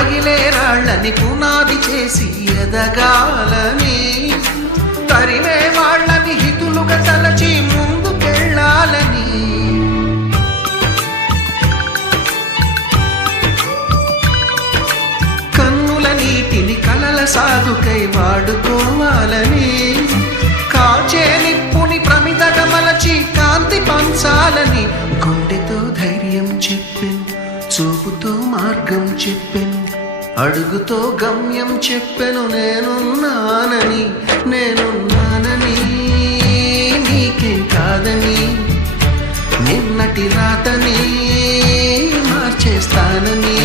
పగిలే రాళ్ళని పునాది చేసి ఎదగాలని, తరిమే వాళ్ళని హితులుగా తలచి ముందుకెళ్ళాలని, కన్నుల నీటిని కలల సాగుకై వాడుకోవాలని, కాచే నిప్పుని ప్రమిదగా మలచి కాంతి పంచాలని, గుండెతో ధైర్యం చెప్పెను, చూపుతో మార్గం చెప్పెను, అడుగుతో గమ్యం చెప్పెను. నేనున్నానని నీకేం కాదని, నిన్నటి రాతని మార్చేస్తానని.